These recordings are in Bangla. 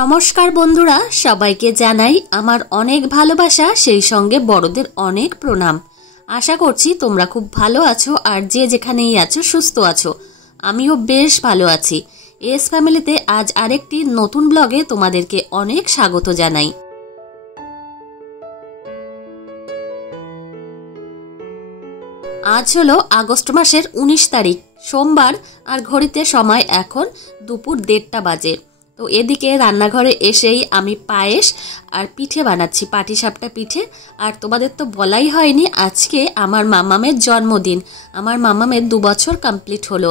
নমস্কার বন্ধুরা, সবাইকে জানাই আমার অনেক ভালোবাসা, সেই সঙ্গে বড়দের অনেক প্রণাম। আশা করছি তোমরা খুব ভালো আছো আর যে যেখানেই আছো সুস্থ আছো। আমিও বেশ ভালো আছি। এস ফ্যামিলিতে আজ আরেকটি নতুন ব্লগে তোমাদেরকে অনেক স্বাগত জানাই। আজ হলো আগস্ট মাসের 19 তারিখ, সোমবার, আর ঘড়িতে সময় এখন দুপুর 1:30 বাজে। তো এদিকে রান্নাঘরে এসেই আমি পায়েস আর পিঠে বানাচ্ছি, পাটিসাপটা পিঠে। আর তোমাদের তো বলাই হয়নি, আজকে আমার মামামের জন্মদিন। আমার মামামের 2 বছর কমপ্লিট হলো।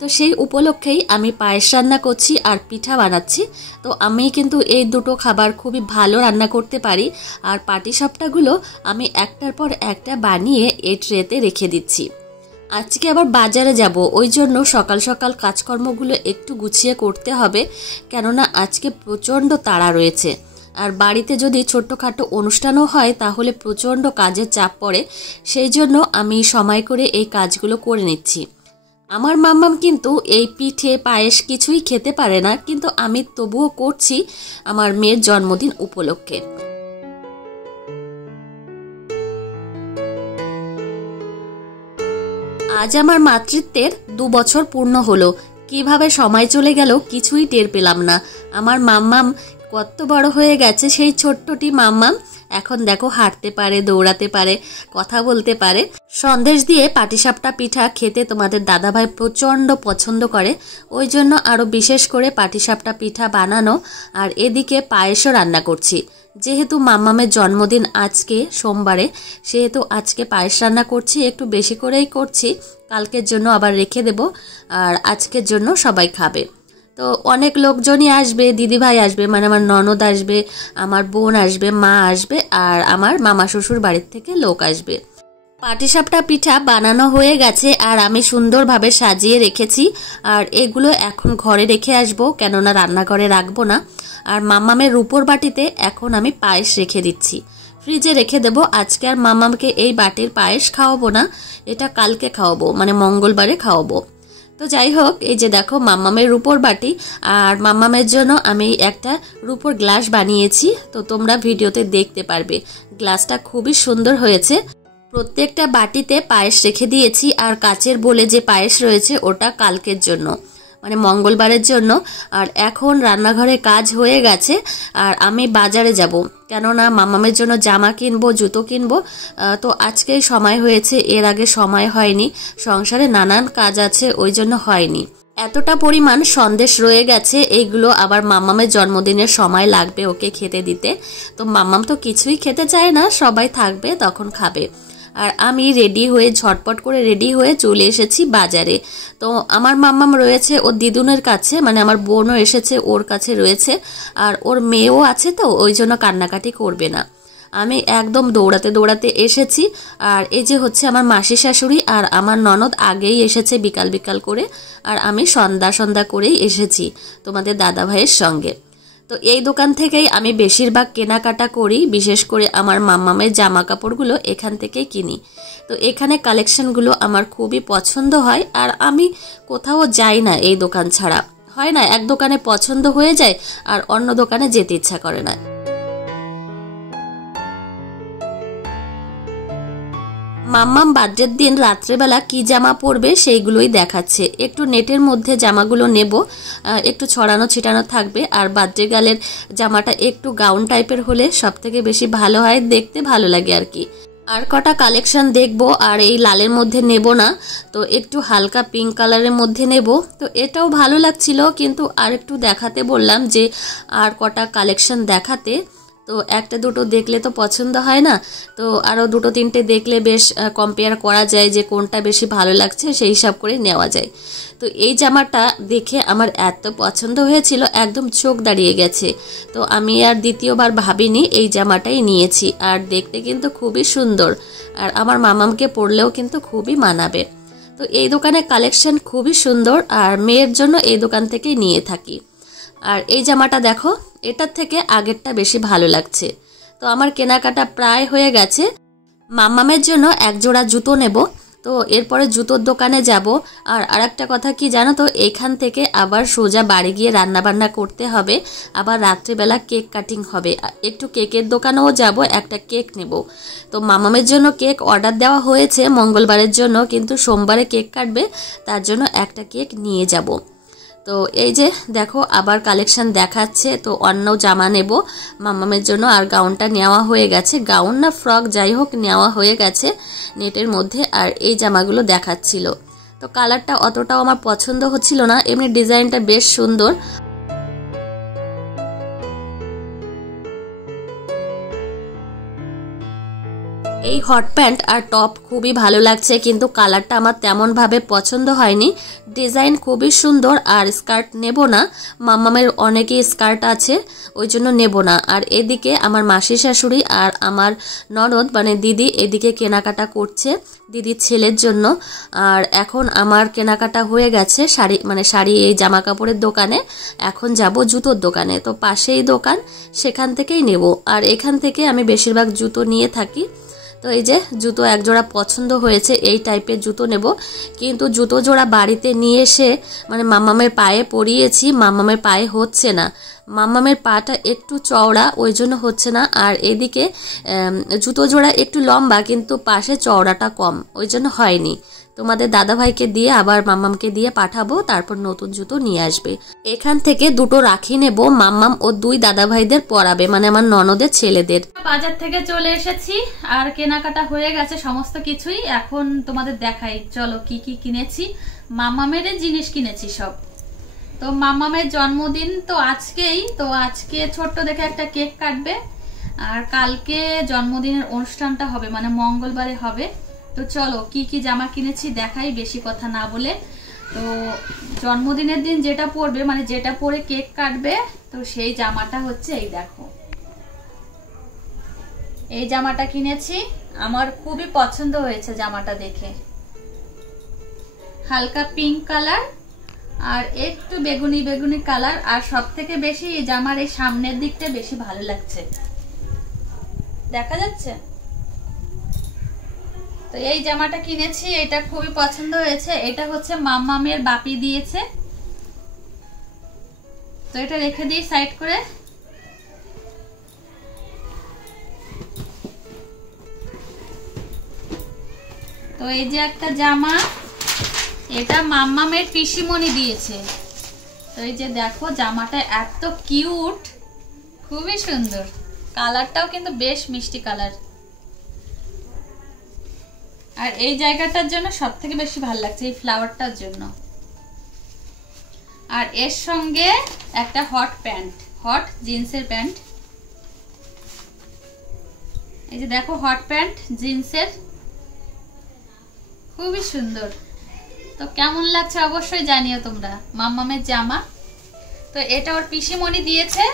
তো সেই উপলক্ষেই আমি পায়েস রান্না করছি আর পিঠা বানাচ্ছি। তো আমি কিন্তু এই দুটো খাবার খুবই ভালো রান্না করতে পারি। আর পাটিসাপটাগুলো আমি একটার পর একটা বানিয়ে এই ট্রেতে রেখে দিচ্ছি। আজকে আবার বাজারে যাব, ওই জন্য সকাল সকাল কাজকর্মগুলো একটু গুছিয়ে করতে হবে, কেননা আজকে প্রচণ্ড তাড়া রয়েছে। আর বাড়িতে যদি ছোট্টখাটো অনুষ্ঠানও হয় তাহলে প্রচণ্ড কাজের চাপ পড়ে, সেই জন্য আমি সময় করে এই কাজগুলো করে নিচ্ছি। আমার মাম্মাম কিন্তু এই পিঠে পায়েস কিছুই খেতে পারে না, কিন্তু আমি তবুও করছি আমার মেয়ের জন্মদিন উপলক্ষে। আজ আমার মাতৃত্বের 2 বছর পূর্ণ হলো। কিভাবে সময় চলে গেল কিছুই টের পেলাম না। আমার মাম্মাম কত বড় হয়ে গেছে, সেই ছোট্টটি মাম্মাম এখন দেখো হাঁটতে পারে, দৌড়াতে পারে, কথা বলতে পারে। সন্দেশ দিয়ে পাটিসাপটা পিঠা খেতে তোমাদের দাদাভাই প্রচণ্ড পছন্দ করে, ওই জন্য আরও বিশেষ করে পাটিসাপটা পিঠা বানানো। আর এদিকে পায়েসও রান্না করছি। যেহেতু মাম্মামের জন্মদিন আজকে সোমবারে, সেহেতু আজকে পায়েস রান্না করছি, একটু বেশি করেই করছি। কালকের জন্য আবার রেখে দেব, আর আজকের জন্য সবাই খাবে। তো অনেক লোকজনই আসবে, দিদিভাই আসবে, মানে আমার ননদ আসবে, আমার বোন আসবে, মা আসবে, আর আমার মামা শ্বশুর বাড়ির থেকে লোক আসবে। পাটিসাপটা পিঠা বানানো হয়ে গেছে আর আমি সুন্দরভাবে সাজিয়ে রেখেছি। আর এগুলো এখন ঘরে রেখে আসবো, কেননা রান্নাঘরে রাখবো না। আর মাম্মামের রূপোর বাটিতে এখন আমি পায়েস রেখে দিচ্ছি, ফ্রিজে রেখে দেবো। আজকে আর মাম্মামকে এই বাটির পায়েস খাওয়াবো না, এটা কালকে খাওয়াবো, মানে মঙ্গলবারে খাওয়াবো। তো যাই হোক, এই যে দেখো মাম্মামের রূপোর বাটি, আর মাম্মামের জন্য আমি একটা রূপোর গ্লাস বানিয়েছি। তো তোমরা ভিডিওতে দেখতে পারবে, গ্লাসটা খুবই সুন্দর হয়েছে। প্রত্যেকটা বাটিতে পায়েস রেখে দিয়েছি, আর কাচের বলে যে পায়েস রয়েছে ওটা কালকের জন্য, মানে মঙ্গলবারের জন্য। আর এখন রান্নাঘরে কাজ হয়ে গেছে আর আমি বাজারে যাব, কেননা মামামের জন্য জামা কিনবো, জুতো কিনবো। তো আজকেই সময় হয়েছে, এর আগে সময় হয়নি, সংসারে নানান কাজ আছে, ওই জন্য হয়নি। এতটা পরিমাণ সন্দেশ রয়ে গেছে, এইগুলো আবার মাম্মামের জন্মদিনের সময় লাগবে ওকে খেতে দিতে। তো মাম্মাম তো কিছুই খেতে চায় না, সবাই থাকবে তখন খাবে। আর আমি রেডি হয়ে, ঝটপট করে রেডি হয়ে চলে এসেছি বাজারে। তো আমার মাম্মাম রয়েছে ওর দিদুনের কাছে, মানে আমার বোনও এসেছে, ওর কাছে রয়েছে, আর ওর মেয়েও আছে, তো ওই জন্য কান্নাকাটি করবে না। আমি একদম দৌড়াতে দৌড়াতে এসেছি। আর এই যে হচ্ছে আমার মাসি শাশুড়ি আর আমার ননদ আগেই এসেছে বিকাল বিকাল করে, আর আমি সন্ধ্যা সন্ধ্যা করেই এসেছি তোমাদের দাদা ভাইয়ের সঙ্গে। তো এই দোকান থেকেই আমি বেশিরভাগ কেনাকাটা করি, বিশেষ করে আমার মাম্মামের জামা কাপড়গুলো এখান থেকেই কিনি। তো এখানে কালেকশনগুলো আমার খুবই পছন্দ হয়, আর আমি কোথাও যাই না এই দোকান ছাড়া। হয় না, এক দোকানে পছন্দ হয়ে যায় আর অন্য দোকানে যেতে ইচ্ছা করে না। মাম্মাম বার্থডের দিন রাত্রেবেলা কি জামা পরবে সেইগুলোই দেখাচ্ছে। একটু নেটের মধ্যে জামাগুলো নেব, একটু ছড়ানো ছিটানো থাকবে, আর বার্থডে গার্লের জামাটা একটু গাউন টাইপের হলে সব থেকে বেশি ভালো হয়, দেখতে ভালো লাগে আর কি। আর কটা কালেকশন দেখবো, আর এই লালের মধ্যে নেব না, তো একটু হালকা পিঙ্ক কালারের মধ্যে নেব। তো এটাও ভালো লাগছিল, কিন্তু আর একটু দেখাতে বললাম যে আর কটা কালেকশন দেখাতে। তো একটা দুটো দেখলে তো পছন্দ হয় না, তো আরও দুটো তিনটে দেখলে বেশ কম্পেয়ার করা যায় যে কোনটা বেশি ভালো লাগছে, সেই হিসাব করে নেওয়া যায়। তো এই জামাটা দেখে আমার এত পছন্দ হয়েছিল, একদম চোখ দাঁড়িয়ে গেছে। তো আমি আর দ্বিতীয়বার ভাবিনি, এই জামাটাই নিয়েছি। আর দেখতে কিন্তু খুবই সুন্দর, আর আমার মামামকে পরলেও কিন্তু খুবই মানাবে। তো এই দোকানের কালেকশন খুবই সুন্দর, আর মেয়ের জন্য এই দোকান থেকেই নিয়ে থাকি। আর এই জামাটা দেখো, এটার থেকে আগেরটা বেশি ভালো লাগছে। তো আমার কেনাকাটা প্রায় হয়ে গেছে। মাম্মামের জন্য এক জোড়া জুতো নেব, তো এরপরে জুতোর দোকানে যাব। আর আরেকটা কথা কি জানো তো, এখান থেকে আবার সোজা বাড়ি গিয়ে রান্না বান্না করতে হবে, আবার রাত্রিবেলা কেক কাটিং হবে। একটু কেকের দোকানেও যাব, একটা কেক নেব। তো মামামের জন্য কেক অর্ডার দেওয়া হয়েছে মঙ্গলবারের জন্য, কিন্তু সোমবারে কেক কাটবে, তার জন্য একটা কেক নিয়ে যাব। তো এই যে দেখো আবার কালেকশন দেখাচ্ছে। তো অন্য জামা নেব মামামের জন্য, আর গাউনটা নেওয়া হয়ে গেছে, গাউন না ফ্রক যাই হোক নেওয়া হয়ে গেছে নেটের মধ্যে। আর এই জামাগুলো দেখাচ্ছিল, তো কালারটা অতটাও আমার পছন্দ হচ্ছিল না, এমনি ডিজাইনটা বেশ সুন্দর। এই হট প্যান্ট আর টপ খুবই ভালো লাগছে, কিন্তু কালারটা আমার তেমন ভাবে পছন্দ হয়নি। ডিজাইন খুবই সুন্দর, আর স্কার্ট নেব না, মাম্মামের অনেকই স্কার্ট আছে, ওই জন্য নেব না। আর এদিকে আমার মাসি শাশুড়ি আর আমার ননদ মানে দিদি এদিকে কেনাকাটা করছে দিদির ছেলের জন্য। আর এখন আমার কেনাকাটা হয়ে গেছে শাড়ি এই জামা কাপড়ের দোকানে। এখন যাব জুতোর দোকানে, তো পাশেই দোকান, সেখান থেকেই নেব। আর এখান থেকে আমি বেশিরভাগ জুতো নিয়ে থাকি। তো এই যে জুতো এক জোড়া পছন্দ হয়েছে, এই টাইপের জুতো নেব। কিন্তু জুতো জোড়া বাড়িতে নিয়ে এসে মানে মাম্মামের পায়ে পরিয়েছি, মাম্মামের পায়ে হচ্ছে না, মাম্মামের পাটা একটু চওড়া, ওই জন্য হচ্ছে না। আর এদিকে জুতো জোড়া একটু লম্বা, কিন্তু পাশে চওড়াটা কম, ওই জন্য হয়নি। তোমাদের দাদাভাইকে দিয়ে আবার মাম্মামকে দিয়ে পাঠাবো, তারপর নতুন জুতো নিয়ে আসবে। এখান থেকে দুটো রাখি নেব, মাম্মাম ও দুই দাদাভাইদের পরাবে, মানে আমার ননদের ছেলেদের। বাজার থেকে চলে এসেছি, আর কেনাকাটা হয়ে গেছে সমস্ত কিছুই। এখন তোমাদের দেখাই, চলো কি কি কিনেছি। মাম্মামের জিনিস কিনেছি সব। তো মাম্মামের জন্মদিন তো আজকেই, তো আজকে ছোট্ট দেখে একটা কেক কাটবে, আর কালকে জন্মদিনের অনুষ্ঠানটা হবে, মানে মঙ্গলবারে হবে। তো চলো কি কি জামা কিনেছি দেখাই, বেশি কথা না বলে। তো জন্মদিনের দিন যেটা পরবে, মানে যেটা পরে কেক কাটবে, তো সেই জামাটা হচ্ছে এই দেখো, এই জামাটা কিনেছি। আমার খুবই পছন্দ হয়েছে জামাটা দেখে, হালকা পিঙ্ক কালার আর একটু বেগুনি বেগুনি কালার। আর সব থেকে বেশি এই জামার এই সামনের দিকটা বেশি ভালো লাগছে, দেখা যাচ্ছে। তো এই জামাটা কিনেছি, এটা খুবই পছন্দ হয়েছে। এটা হচ্ছে মাম্মামের বাপি দিয়েছে, তো এটা রেখে দিই সাইড করে। তো এই যে একটা জামা, এটা মাম্মামের পিসিমণি দিয়েছে। তো এই যে দেখো জামাটা এত কিউট, খুবই সুন্দর, কালারটাও কিন্তু বেশ মিষ্টি কালার। আর এই জায়গাটার জন্য সব থেকে বেশি ভালো লাগছে, এই ফ্লাওয়ারটার জন্য। আর এর সঙ্গে একটা হট প্যান্ট, হট জিন্সের প্যান্ট। এই যে দেখো হট প্যান্ট জিন্সের, খুবই সুন্দর। তো কেমন লাগছে অবশ্যই জানিও তোমরা। মাম্মামের জামা, তো এটা ওর পিসিমণি দিয়েছে,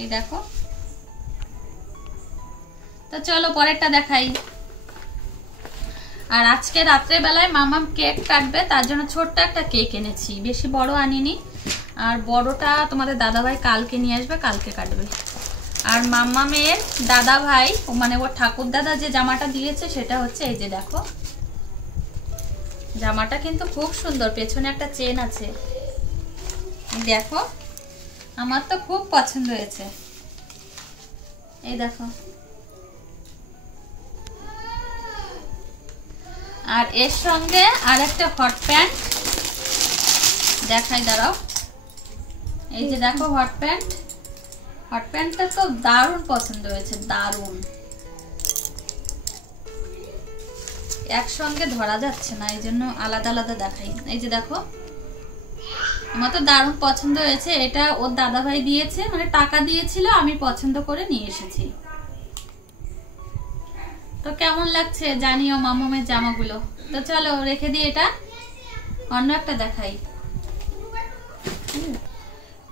এই দেখো। তো চলো পরেরটা দেখাই। আর আজকে রাত্রে বেলায় মাম্মাম কেক কাটবে, তার জন্য ছোট্ট একটা কেক এনেছি, বেশি বড় আনিনি। আর বড়টা তোমাদের দাদাভাই কালকে নিয়ে আসবে, কালকে কাটবে। আর মাম্মামের দাদাভাই মানে ওর ঠাকুর দাদা যে জামাটা দিয়েছে সেটা হচ্ছে এই যে দেখো, জামাটা কিন্তু খুব সুন্দর, পেছনে একটা চেন আছে, দেখো আমার তো খুব পছন্দ হয়েছে, এই দেখো। আর এর সঙ্গে আর একটা হট প্যান্ট দেখাই, দাঁড়াও। এই যে দেখো হট প্যান্ট, হট প্যান্টটা তো দারুণ পছন্দ হয়েছে, দারুণ, একসঙ্গে ধরা যাচ্ছে না, এই জন্য আলাদা আলাদা দেখাই। এই যে দেখো, আমার তো দারুণ পছন্দ হয়েছে। এটা ওর দাদাভাই দিয়েছে, মানে টাকা দিয়েছিল, আমি পছন্দ করে নিয়ে এসেছি। তো কেমন লাগছে জানিও মাম্মামের জামাগুলো। তো চলো রেখে দিই, এটা অন্য একটা দেখাই।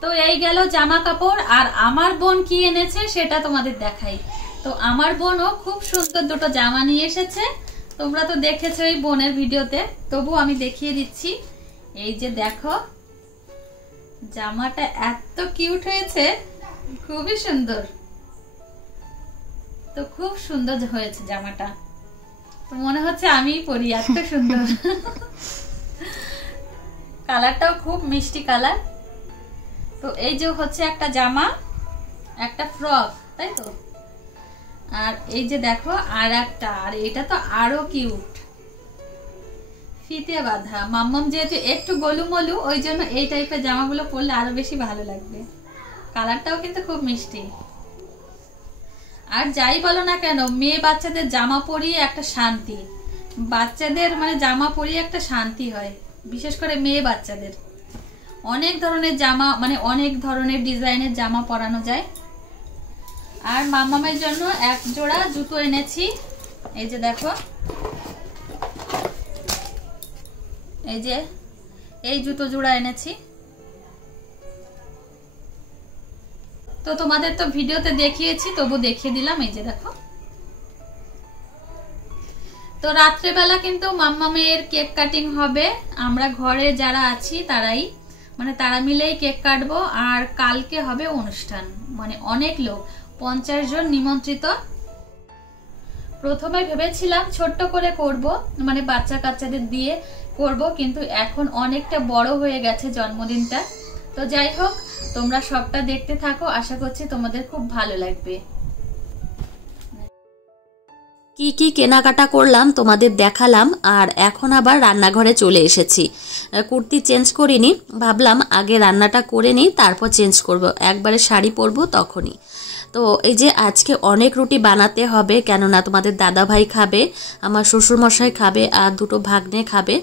তো এই গেল জামা কাপড়। আর আমার বোন কি এনেছে সেটা তোমাদের দেখাই। তো আমার বোনও খুব সুন্দর দুটো জামা নিয়ে এসেছে, তোমরা তো দেখেছো এই বোনের ভিডিওতে, তবু আমি দেখিয়ে দিচ্ছি। এই যে দেখো জামাটা এত কিউট হয়েছে, খুবই সুন্দর। তো খুব সুন্দর হয়েছে জামাটা। তো তো মনে হচ্ছে আমিই পরি, এত সুন্দর। কালারটাও খুব মিষ্টি কালার। তো এই যে হচ্ছে একটা জামা, একটা ফ্রক, তাই তো। আর এই যে দেখো আর একটা, আর এটা তো আরো কিউট, ফিতে বাঁধা। মাম্মাম যেহেতু একটু গোলুমলু, ওই জন্য এই টাইপের জামাগুলো পরলে আরো বেশি ভালো লাগবে। কালারটাও কিন্তু খুব মিষ্টি। আর যাই বলো না কেন, মেয়ে বাচ্চাদের জামা পরিয়ে একটা শান্তি, বাচ্চাদের মানে জামা পরিয়ে একটা শান্তি হয়, বিশেষ করে মেয়ে বাচ্চাদের। অনেক ধরনের জামা, মানে অনেক ধরনের ডিজাইনের জামা পরানো যায়। আর মাম্মামের জন্য এক জোড়া জুতো এনেছি, এই যে দেখো, এই যে এই জুতো জোড়া এনেছি। তো তোমাদের তো ভিডিওতে দেখিয়েছি, তবু দেখিয়ে দিলাম, এই যে দেখো। তো রাত্রেবেলা কিন্তু মাম্মামের কেক কাটিং হবে। আমরা ঘরে যারা আছি তারাই, মানে তারা মিলেই কেক কাটবো। আর কালকে হবে অনুষ্ঠান, মানে অনেক লোক, 50 জন নিমন্ত্রিত। প্রথমে ভেবেছিলাম ছোট্ট করে করব, মানে বাচ্চা কাচ্চাদের দিয়ে করব, কিন্তু এখন অনেকটা বড় হয়ে গেছে জন্মদিনটা। তো যাই হোক, তোমরা সবটা দেখতে থাকো, আশা করছি তোমাদের খুব ভালো লাগবে। কি কি কেনাকাটা করলাম তোমাদের দেখালাম। আর এখন আবার রান্নাঘরে চলে এসেছি। কুর্তি চেঞ্জ করিনি, ভাবলাম আগে রান্নাটা করে নিই, তারপর চেঞ্জ করব, একবারে শাড়ি পরবো তখনই। তো এই যে আজকে অনেক রুটি বানাতে হবে, কেননা তোমাদের দাদা ভাই খাবে, আমার শ্বশুরমশাই খাবে, আর দুটো ভাগ্নে খাবে।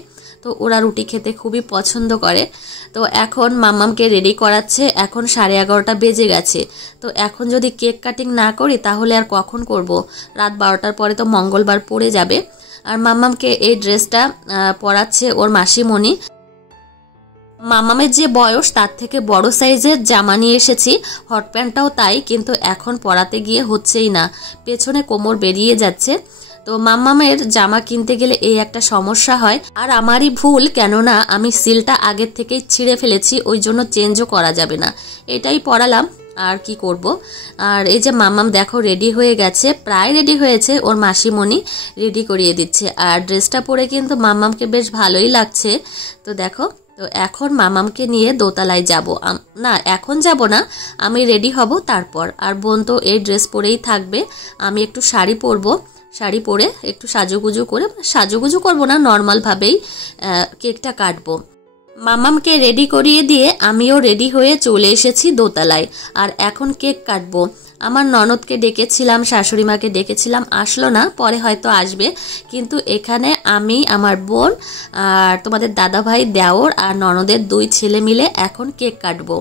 তো ওরা রুটি খেতে খুবই পছন্দ করে। তো এখন মাম্মামকে রেডি করাচ্ছে, এখন 11:30 বেজে গেছে। তো এখন যদি কেক কাটিং না করি তাহলে আর কখন করব? রাত 12টার পরে তো মঙ্গলবার পড়ে যাবে। আর মাম্মামকে এই ড্রেসটা পরাচ্ছে ওর মাসিমণি। মামামের যে বয়স তার থেকে বড় সাইজের জামা নিয়ে এসেছি, হট প্যান্টটাও তাই, কিন্তু এখন পরাতে গিয়ে হচ্ছেই না, পেছনে কোমর বেরিয়ে যাচ্ছে। তো মাম্মামের জামা কিনতে গেলে এই একটা সমস্যা হয়, আর আমারই ভুল, কেননা আমি সিলটা আগের থেকেই ছিঁড়ে ফেলেছি, ওই জন্য চেঞ্জও করা যাবে না, এটাই পরালাম, আর কি করব। আর এই যে মাম্মাম দেখো রেডি হয়ে গেছে, প্রায় রেডি হয়েছে, ওর মাসিমণি রেডি করিয়ে দিচ্ছে। আর ড্রেসটা পরে কিন্তু মাম্মামকে বেশ ভালোই লাগছে। তো দেখো, তো এখন মামামকে নিয়ে দোতলায় যাব না, এখন যাব না, আমি রেডি হব তারপর। আর বোন তো এই ড্রেস পরেই থাকবে, আমি একটু শাড়ি পরবো, শাড়ি পরে একটু সাজুগুজু করে, সাজুগুজু করবো না, নর্মালভাবেই কেকটা কাটবো। মামামকে রেডি করিয়ে দিয়ে আমিও রেডি হয়ে চলে এসেছি দোতলায়। আর এখন কেক কাটবো। আমার ননদকে ডেকেছিলাম, শাশুড়ি মাকে ডেকেছিলাম, আসলো না, পরে হয়তো আসবে। কিন্তু এখানে আমি, আমার বোন, আর তোমাদের দাদা ভাই, দেওর আর ননদের 2 ছেলে মিলে এখন কেক কাটবো।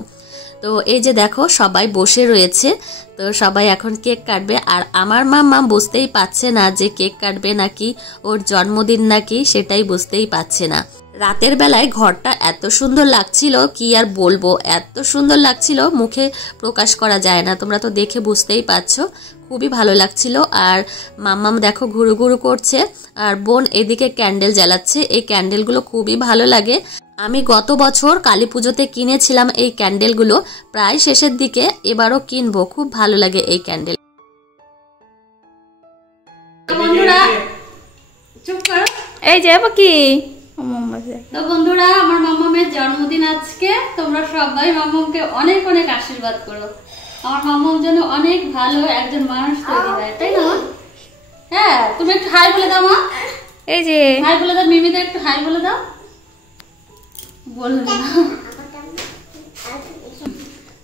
তো এই যে দেখো সবাই বসে রয়েছে, তো সবাই এখন কেক কাটবে। আর আমার মাম্মা বুঝতেই পারছে না যে কেক কাটবে নাকি ওর জন্মদিন নাকি, সেটাই বুঝতেই পারছে না। রাতের বেলায় ঘরটা এত সুন্দর লাগছিল, কি আর বলবো, এত সুন্দর লাগছিল, মুখে প্রকাশ করা যায় না, তোমরা তো দেখে বুঝতেই পারছো, খুবই ভালো লাগছিল। আর মাম্মাম দেখো ঘুরু ঘুরু করছে, আর বোন এদিকে ক্যান্ডেল জ্বালাচ্ছে। এই ক্যান্ডেলগুলো খুবই ভালো লাগে, আমি গত বছর কালী পুজোতে কিনেছিলাম এই ক্যান্ডেলগুলো, প্রায় শেষের দিকে, এবারও কিনবো, খুব ভালো লাগে এই ক্যান্ডেল। বন্ধুরা চুপ করো, এই যে কি। তো বন্ধুরা, আমার মাম্মামের জন্মদিন আজকে, তোমরা সবাই মাম্মামকে অনেক অনেক আশীর্বাদ করো। আমার মাম্মাম যেন অনেক ভালো একজন মানুষ তৈরি হয়, তাই না? হ্যাঁ, তুমি একটু হাই বলে দাও মা, এই যে হাই বলে দাও, মিমিদের একটু হাই বলে দাও। বলবে না।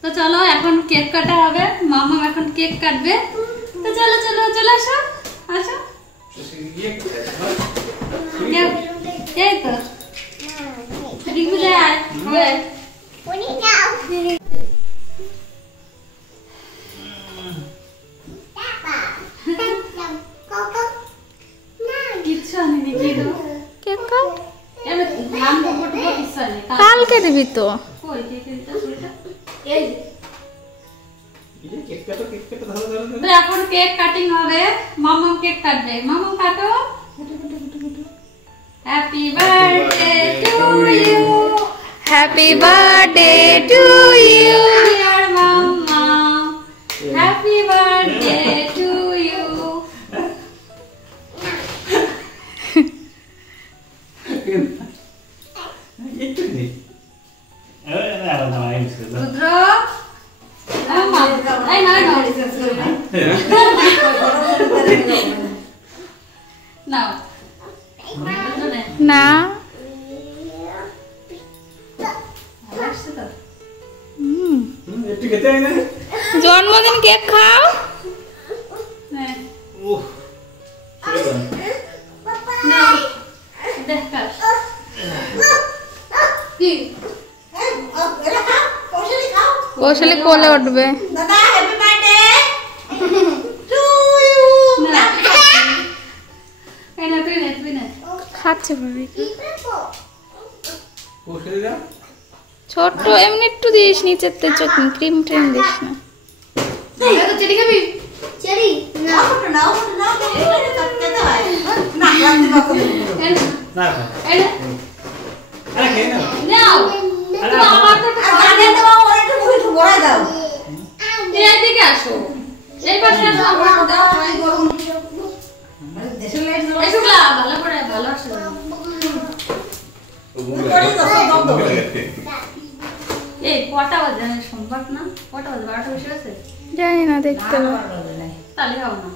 তো চলো এখন কেক কাটা হবে, মাম্মাম এখন কেক কাটবে। তো চলো চলো চলে আসো, আসো। এই তো কালকে দিবি তো, এখন কেক কাটিং হবে, মাম্মাম কেক কাটবে, মাম্মাম কাটো। Happy birthday to you, happy birthday to you, dear mama, happy birthday to you, নাও না জন্মদিন কেক খাও। কৌশলী কোলে উঠবে। খাচ্ছে ছোট এমনি একটু দিস নিচের ক্রিম ট্রিম দিস না। কটা বাজে সোমবার না? কটা বাজে? 12টা বেশি আছে জানি না, দেখতে তাহলে খাবো না।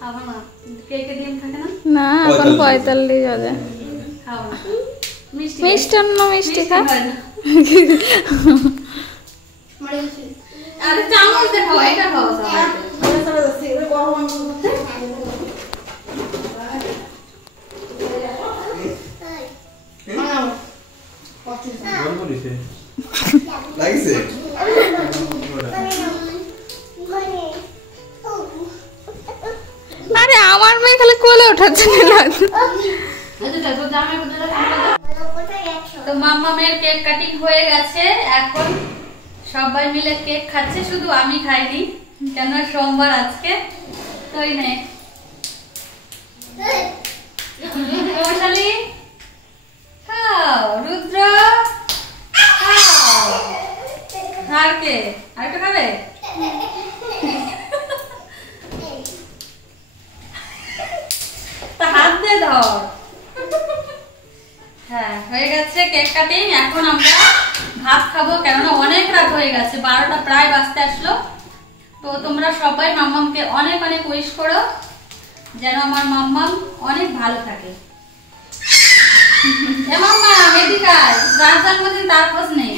খাবো না, কেকে ডিম থাকে না? না এখন 45 বাজে। খাবো না, মিষ্টান্ন মিষ্টি খা। আরে চামচ দেখাও, এটা খাও আরে আমার মেয়ে খালি কোলে ওঠাচ্ছে না। তো মাম্মামের কেক কাটিং হয়ে গেছে, এখন সবাই মিলে কেক খাচ্ছে, শুধু আমি খাইনি কেন সোমবার আজকে। তো এই নে বৈশালী খাও, রুদ্র খাও, আর কে আরেকটা খাবে? তা হাত দিয়ে ধর। হ্যাঁ হয়ে গেছে কেক কাটিং, এখন আমরা ভাত খাবো, কেননা অনেক রাত হয়ে গেছে, 12টা প্রায় বাজতে আসলো। তো তোমরা সবাই মাম্মামকে অনেক অনেক উইশ করো যেন আমার মাম্মাম অনেক ভালো থাকে। মাম্মাম এদিকে আয়, যার জন্মদিন তার খোঁজ নেই,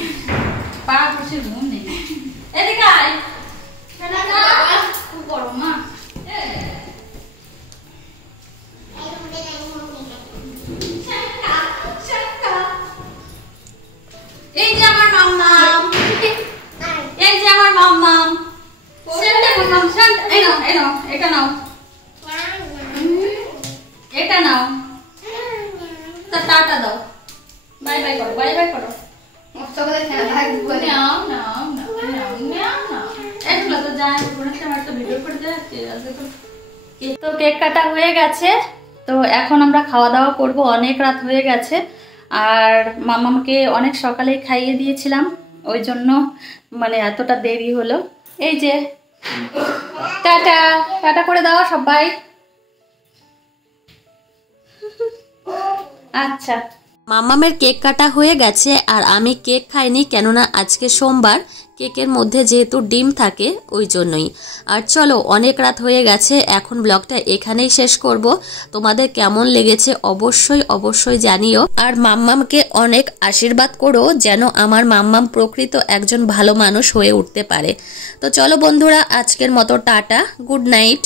পাড়া খুশির ঘুম নেই। এদিকে আয়, খুব গরম মা। এই যে আমার মাম্মাম, এই যে আমার মাম্মাম, এই নাও, এই নাও, এটা নাও, এটা নাও, তা টাটা দাও, বাই বাই করো, বাই বাই করো। তো কেক কাটা হয়ে গেছে, তো এখন আমরা খাওয়া দাওয়া করব, অনেক রাত হয়ে গেছে। আর মামাকে অনেক সকালেই খাইয়ে দিয়েছিলাম, ওই জন্য মানে এতটা দেরি হলো। এই যে টাটা টাটা করে দাও সবাই। আচ্ছা মাম্মামের কেক কাটা হয়ে গেছে, আর আমি কেক খাইনি কেননা আজকে সোমবার, কেকের মধ্যে যেহেতু ডিম থাকে ওই জন্যই। আর চলো অনেক রাত হয়ে গেছে, এখন ব্লগটা এখানেই শেষ করব। তোমাদের কেমন লেগেছে অবশ্যই অবশ্যই জানিও, আর মাম্মামকে অনেক আশীর্বাদ করো যেন আমার মাম্মাম প্রকৃত একজন ভালো মানুষ হয়ে উঠতে পারে। তো চলো বন্ধুরা, আজকের মতো টাটা, গুড নাইট।